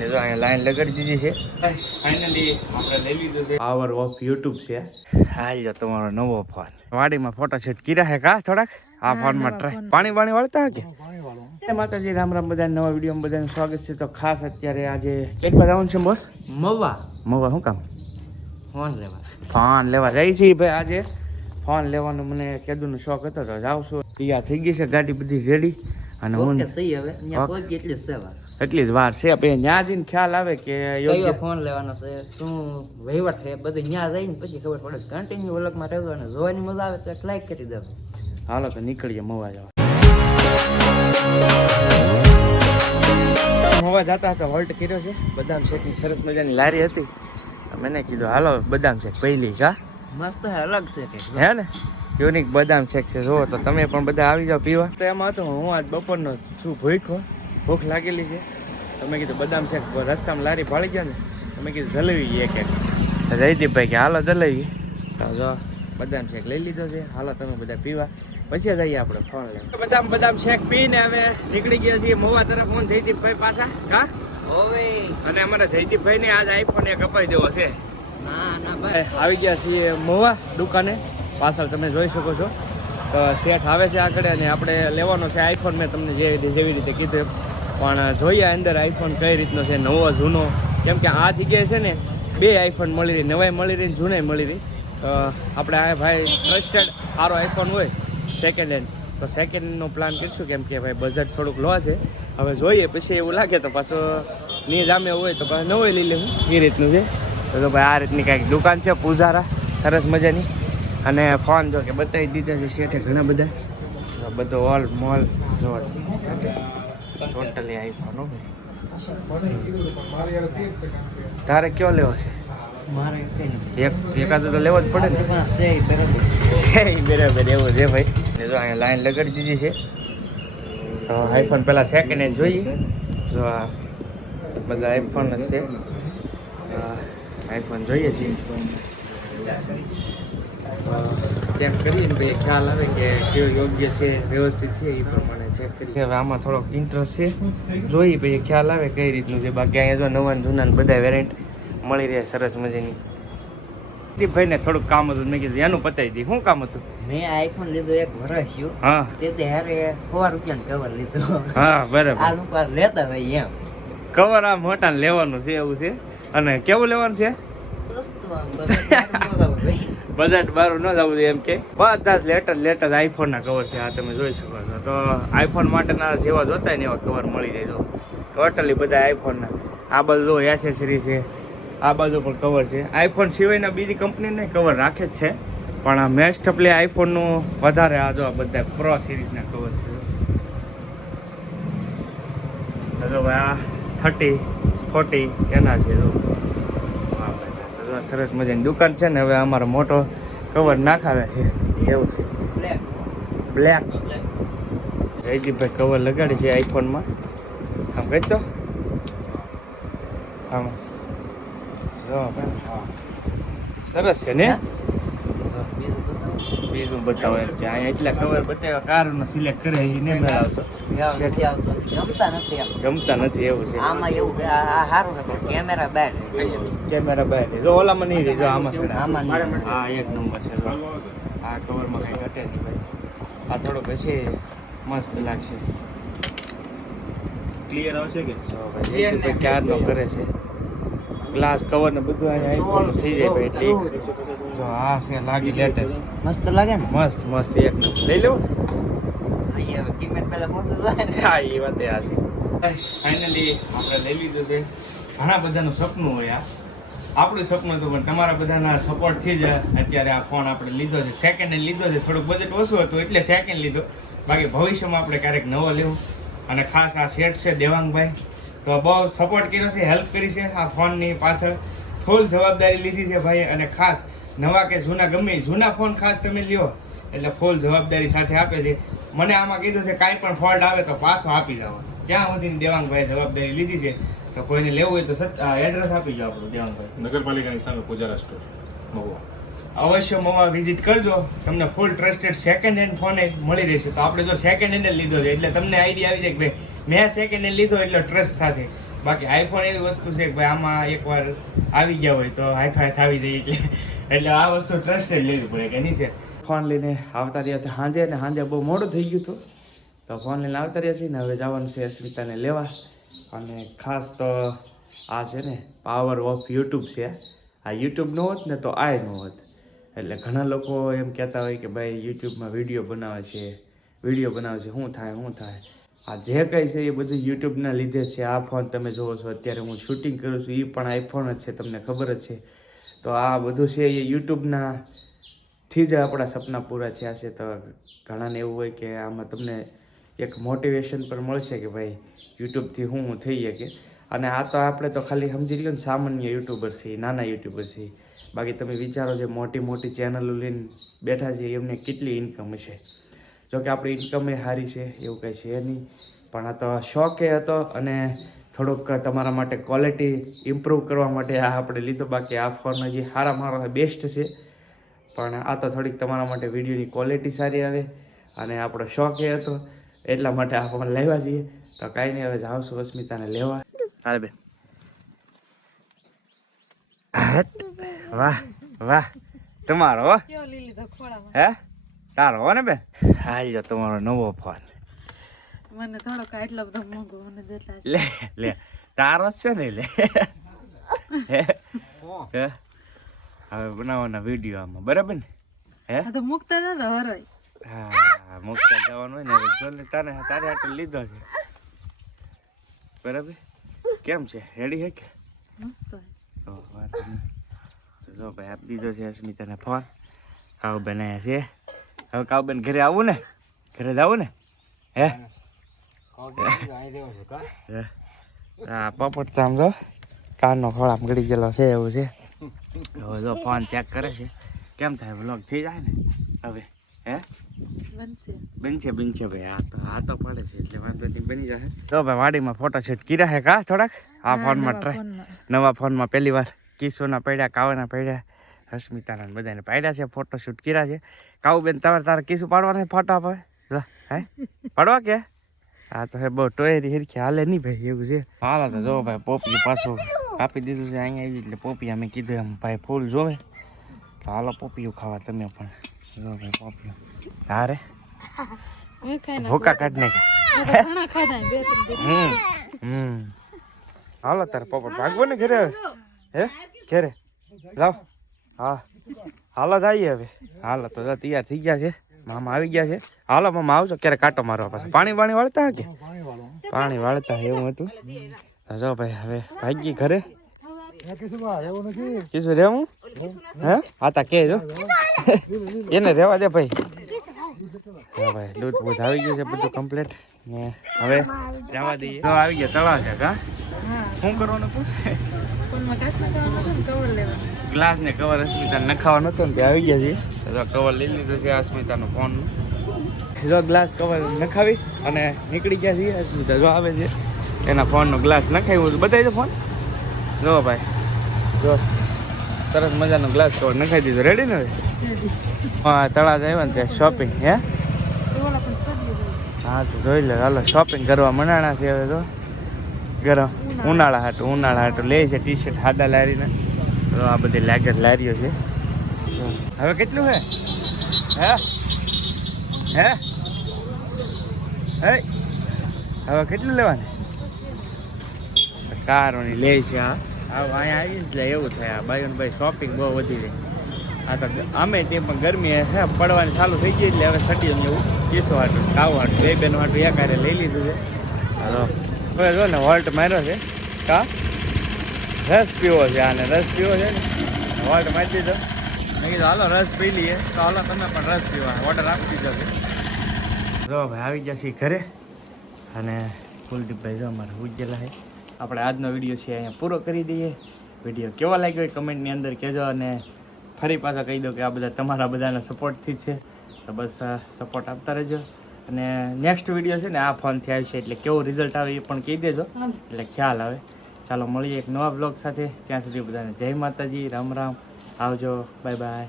જો અહીંયા લાઈન લગાડી દીધી છે. ફાઇનલી આપણે લઈ લીધું છે. પાવર ઓફ યુટ્યુબ છે. હાલ જો તમારો નવો ફોન વાડીમાં ફોટો શૂટ કર્યા હે કા થોડાક આ ફોનમાં ટ્રાય પાણી વળતા કે માતાજી રામ રામ બધા નવા વિડીયો બધાનું સ્વાગત છે. તો ખાસ અત્યારે આજે કેટલા જવાનું છે બોસ? મવા શું કામ? ફોન લેવા જાય છે ભાઈ. આજે ફોન લેવાનો મને કેદું નો શોખ હતો તો જાવ છું. તૈયાર થઈ ગઈ છે ગાડી બધી રેડી અને હું એટલી જ વાર છે. પછી ત્યાં જઈને ખ્યાલ આવે કે યોગ્ય ફોન લેવાનો છે, શું વહીવટ છે બધું ત્યાં જઈને પછી ખબર પડે. કન્ટિન્યુ વ્લોગમાં રહેજો અને જોવાની મજા આવે તો લાઈક કરી દેજો. હાલો તો નીકળીએ મવા જવા. મવા જતા હતા હોલ્ટ કર્યો છે. બદામ શેકની સરસ મજાની લારી હતી. મેં કીધું હાલો બદામ શેક પહેલી કા મસ્ત હે, અલગ છે હે ને યુનિક બદામ શેક છે. જુઓ તો તમે પણ બધા આવી જાઓ પીવા. તો એમાં હતો હું આજ બપોરનો શું ભૂખ લાગેલી છે. તમે કીધું બદામ શેક રસ્તામાં લારી ભાળી ગયા ને તમે કીધું જલાવી એક જયદીપભાઈ કે હાલો જલાવી. તો જો બદામ શેક લઈ લીધો છે. હાલો તમે બધા પીવા પછી જઈએ આપણે ફોન લઈએ. બદામ શેક પીને હવે નીકળી ગયા છીએ મવા તરફ. ફોન જયદીપભાઈ પાછા કા ઓવે અને અમારા જયદીપભાઈ ને આજ આઈફોન એક અપાઈ દેવો છે. ના ભાઈ આવી ગયા છીએ મવા દુકાને. પાછળ તમે જોઈ શકો છો તો શેઠ આવે છે આગળ અને આપણે લેવાનો છે આઈફોન. મેં તમને જેવી રીતે કીધું પણ જોઈએ અંદર આઈફોન કઈ રીતનો છે, નવો જૂનો. કેમ કે આ જગ્યાએ છે ને બે આઈફોન મળી રહી, નવાઈ મળી રહી જૂનાઈ મળી રહી. આપણે આ ભાઈ ટ્રસ્ટેડ સારો આઈફોન હોય સેકન્ડ હેન્ડ તો સેકન્ડ હેન્ડનો પ્લાન કરીશું. કેમ કે ભાઈ બજેટ થોડુંક લો છે. હવે જોઈએ પછી એવું લાગે તો પાછો ની જામે હોય તો પાછું નવો લઈ લેવું એ રીતનું છે. તો ભાઈ આ રીતની કાંઈક દુકાન છે પૂજારા સરસ મજાની. અને ફોન જો કે બતાવી દીધા છે શેઠે ઘણા બધા. બધો ઓલ મોલ જોવા ટોટલી આઈફોન. તારે કયો લેવો છે? મારે એકાદો તો લેવો જ પડે ને. બરાબર એવું છે ભાઈ. જો અહીંયા લાઈન લગાડી દીધી છે. તો આઈફોન પહેલાં સેકન્ડ હેન્ડ જોઈએ. જો આ બધા આઈફોન જ છે. આઈફોન જોઈએ છીએ ચેક કરીએ ને ભાઈ ખ્યાલ આવે કે કેવું યોગ્ય છે વ્યવસ્થિત છે એ પ્રમાણે ચેક કરીએ. હવે આમાં થોડોક ઇન્ટરેસ્ટ છે જોઈએ પછી ખ્યાલ આવે કઈ રીતનું છે. બાકી અહીંયા જો નવા જૂના બધા વેરિયન્ટ મળી રહે સરસ મજાની. ભાઈ ને થોડુંક કામ હતું મેં કીધું એનું પતાવી દી. શું કામ હતું? મેં આઈફોન લીધો એક વર્ષ થયું. હા તે હારે 100 રૂપિયાનો કવર લીધો. હા બરાબર. આ ઉપર લેતા ભાઈ એમ કવર આ મોટા લેવાનું છે એવું છે. અને કેવું લેવાનું છે? બજેટ બારું ન જવું એમ કે બધા જ લેટેસ્ટ આઈફોન ના કવર છે. આ તમે જોઈ શકો છો. તો આઈફોન માટેના જેવા જોતા ને એવા કવર મળી જાય. તો ટોટલી બધા આઈફોન ના આ બાજુ એસેસરી છે, આ બાજુ પણ કવર છે. આઈફોન સિવાયના બીજી કંપનીને કવર રાખે જ છે પણ આ મેસ્ટ ઓફલી આઈફોનનું વધારે આ જો આ બધા પ્રો સિરીઝના કવર છે. તો ભાઈ આ 30, 40 એના છે. સરસ મજાની દુકાન છે ને. હવે અમારો મોટો કવર નાખાવે છે એવું છે. બ્લેક જયદીપભાઈ કવર લગાડે છે આઈફોનમાં. આમ કહી તો આમાં સરસ છે ને. બીજું બતાવો એમ કે અહીંયા એટલા કવર બતાવ્યા કારનો સિલેક્ટ કરે એ નહીં આવતો. ગમતા નથી એવું છે. આમાં એવું આ સારું છે કેમેરા બેડ કેમેરા બેડ જો ઓલામાં નહીં રહી. જો આમાં આમાં હા એક નંબર છે. આ કવરમાં કંઈ ઘટે નહીં ભાઈ. આ થોડો પછી મસ્ત લાગશે. ક્લિયર આવશે કે ભાઈ ક્યારનો કરે છે. ગ્લાસ કવર ને બધું અહીંયા થઈ જાય ભાઈ. એટલે જો આ છે લાગી લેટેસ્ટ મસ્ત લાગે ને. મસ્ત મસ્ત એક નંબર લઈ લેવું. કિંમત પહેલા પહોંચી જાય ને. હા એ વાત આ છે. ફાઇનલી આપણે લઈ લીધું છે. ઘણા બધાનું સપનું હોય આ. આપણું સપનું હતું પણ તમારા બધાના સપોર્ટથી જ અત્યારે આ ફોન આપણે લીધો છે. સેકન્ડ હેન્ડ લીધો છે. થોડુંક બજેટ ઓછું હતું એટલે સેકન્ડ લીધો. બાકી ભવિષ્યમાં આપણે ક્યારેક નવો લેવું. અને ખાસ આ શેઠ છે દેવાંગભાઈ તો બહુ સપોર્ટ કર્યો છે, હેલ્પ કરી છે. આ ફોનની પાછળ ફૂલ જવાબદારી લીધી છે ભાઈ. અને ખાસ નવા કે જૂના ગમે જૂના ફોન ખાસ તમે લ્યો એટલે ફૂલ જવાબદારી સાથે આપે છે. મને આમાં કીધું છે કાંઈ પણ ફોલ્ટ આવે તો પાછો આપી જાવ. ત્યાં સુધી દેવાંગભાઈ જવાબદારી લીધી છે. તો કોઈને લેવું હોય તો એડ્રેસ આપી જાઓ આપણું દેવાંગભાઈ. નગરપાલિકાની સામે પૂજારા સ્ટોર મહુવા. અવશ્ય મવા વિઝિટ કરજો. તમને ફૂલ ટ્રસ્ટેડ સેકન્ડ હેન્ડ ફોન મળી રહેશે. તો આપણે જો સેકન્ડ હેન્ડ લીધો છે એટલે તમને આઈડિયા આવી જાય કે ભાઈ મેં સેકન્ડ હેન્ડ લીધો એટલે ટ્રસ્ટ સાથે. બાકી આઈફોન એવી વસ્તુ છે કે ભાઈ આમાં એકવાર આવી ગયા હોય તો હાથ આવી જાય એટલે આ વસ્તુ ટ્રસ્ટેડ લેવી પડે કે નહીં છે. ફોન લઈને આવતા રહ્યા હતા સાંજે ને સાંજે બહુ મોડું થઈ ગયું હતું તો ફોન લઈને આવતા રહ્યા છીએ ને હવે જવાનું છે અસ્મિતાને લેવા. અને ખાસ તો આ છે ને પાવર ઓફ યુટ્યુબ છે. આ યુટ્યુબ ન હોત ને તો આ ન હોત. એટલે ઘણા લોકો એમ કહેતા હોય કે ભાઈ યુટ્યુબમાં વિડીયો બનાવે છે શું થાય આ જે કંઈ છે એ બધું યુટ્યુબના લીધે છે. આ ફોન તમે જુઓ છો અત્યારે હું શૂટિંગ કરું છું એ પણ આઈફોન જ છે, તમને ખબર જ છે. તો આ બધું છે એ યુટ્યુબના થી જ આપણા સપના પૂરા થયા છે. તો ઘણાને એવું હોય કે આમાં તમને એક મોટિવેશન પણ મળશે કે ભાઈ યુટ્યુબથી હું થઈ શકે. અને આ તો આપણે તો ખાલી સમજી લો ને સામાન્ય યુટ્યુબર છીએ, નાના યુટ્યુબર છીએ. બાકી તમે વિચારો જે મોટી મોટી ચેનલો લઈને બેઠા છે એમને કેટલી ઇન્કમ હશે. જોકે આપણી ઇન્કમ એ સારી છે એવું કંઈ છે નહીં, પણ આ તો શોખ એ હતો અને થોડુંક તમારા માટે ક્વોલિટી ઇમ્પ્રૂવ કરવા માટે આ આપણે લીધો. બાકી આ ફોન હજી સારા બેસ્ટ છે, પણ આ તો થોડીક તમારા માટે વિડીયોની ક્વોલિટી સારી આવે અને આપણો શોખ એ હતો એટલા માટે આ ફોન લેવા જઈએ. તો કાંઈ નહીં, હવે જાઉં છું અસ્મિતાને લેવા. હાલ બેન. વાહ તમારો હો હે તારો હો ને બેન. હાલ જો તમારો નવો ફોન. મને થોડોક એટલો બધો મોંઘો મને દેતા લે તારો જ છે ને લે. હવે બનાવવાના વિડીયો આમાં બરાબર ને હે તો મુકતા નતો હરોય. હા મુકતા જવાનું હોય ને હવે જો ને તારે હાટે લીધો છે બરાબર. કેમ છે રેડી હે કે મસ્ત તો વાત નહીં. તો જો ભાઈ આપી દીધો છે અસ્મિતાને ફોન. કાઉબેન આવ્યા છે. હવે કાઉબેન ઘરે આવું ને, ઘરે જવું ને હે હા પોપટ તો આમ જો કાનનો ખોળામ ગળી ગયેલો છે એવું છે. હવે જો ફોન ચેક કરે છે કેમ થાય વ્લોગ થઈ જાય ને હવે હે બનશે ભાઈ. આ તો પડે છે એટલે વાંધો નહીં બની જશે. તો ભાઈ વાડીમાં ફોટોશૂટ કર્યા છે કા થોડાક આ ફોનમાં ટ્રાય નવા ફોનમાં પહેલી વાર કિશોરના પડ્યા, કાવાના પડ્યા, અસ્મિતાના બધાને પાડ્યા છે, ફોટોશૂટ કર્યા છે. કાઉબેન તારે કિસ્સું પાડવાના ફોટા આપે હે પાડવા કે હા તો હે બહુ ટોયરી હિરખી હાલે નહીં ભાઈ એવું છે. હાલો તો જો ભાઈ પોપિયું પાછું કાપી દીધું છે અહીંયા આવી એટલે પોપિયા મેં કીધું એમ ભાઈ ફૂલ જોવે તો હાલો પોપિયું ખાવા તમે પણ જો ભાઈ પોપિયું તારે ભૂકા કાઢ નાખ્યા. હાલો તારે પોપટ ભાગવો ને ઘરે હવે હે ઘરે જાઓ. હા હાલો જઈએ હવે. હાલો તો તૈયાર થઈ ગયા છે, મામા આવી ગયા છે. હાલો મામા આવજો ક્યારે કાંટો મારવા પાસે. પાણી વાળતા કે પાણી વાળતા એવું હતું. જો ભાઈ હવે ભાગી ઘરે. કીધું રેવું હે આતા કે જો એને રેવા દે ભાઈ. હા ભાઈ દૂધ બૂધ આવી ગયું છે બધું કમ્પ્લીટ ને હવે જવા દઈએ. તો આવી ગયા તળાવ છે કા શું કરવાનું હતું ગ્લાસ ને કવર અસ્મિતા નખાવાનું હતું ને તે આવી ગયા છે. તો કવર લઈ લીધું છે અસ્મિતાનો ફોનનું. જો ગ્લાસ કવર નખાવી અને નીકળી ગયા છીએ. અસ્મિતા જો આવે છે એના ફોનનો ગ્લાસ નખાવ્યું હતું બતાવી દો ફોન. જો ભાઈ જો સરસ મજાનો ગ્લાસ કવર નખાઈ દીધો. રેડી ને હવે હા તળાવ આવ્યા ને ત્યાં શોપિંગ હે હા તો જોઈ લે. હાલો શોપિંગ કરવા મનાણા છે હવે તો ગરમ ઉનાળા હાટું લે છે ટી શર્ટ હાદા લારીને. તો આ બધી લારીઓ છે. હવે કેટલું હે હે હે હે હવે કેટલું લેવાનું કારોની લે છે. હા અહીંયા આવી એટલે એવું થાય આ ભાઈ ભાઈ શોપિંગ બહુ વધી જાય. આ તો અમે તે પણ ગરમી હે પડવાની ચાલુ થઈ ગઈ એટલે હવે સટીએમ એવું કેસો હાટું કાવ હાટું બે બેનો હાટું એક હારે લઈ લીધું છે. હાલો હવે જો ને વોલ્ટ માર્યો છે કા રસ પીવો છે આને રસ પીવો છે ને વોલ્ટ મારી દીધો. મેં કીધું હાલો રસ પી લઈએ તો હાલો તમે પણ રસ પીવા ઓર્ડર આપી દીધો છે. જો ભાઈ આવી ગયા છીએ ઘરે અને કુલદીપભાઈ જો અમારે ઉજ્જેલા છે. આપણે આજનો વિડીયો છે અહીંયા પૂરો કરી દઈએ. વિડીયો કેવો લાગ્યો એ કમેન્ટની અંદર કહેજો અને ફરી પાછા કહી દો કે આ બધા તમારા બધાના સપોર્ટથી જ છે. તો બસ સપોર્ટ આપતા રહેજો અને નેક્સ્ટ વિડીયો છે ને આ ફોનથી આવશે એટલે કેવું રિઝલ્ટ આવે એ પણ કહી દેજો એટલે ખ્યાલ આવે. ચાલો મળીએ એક નવા બ્લોગ સાથે. ત્યાં સુધી બધાને જય માતાજી, રામ રામ, આવજો, બાય બાય.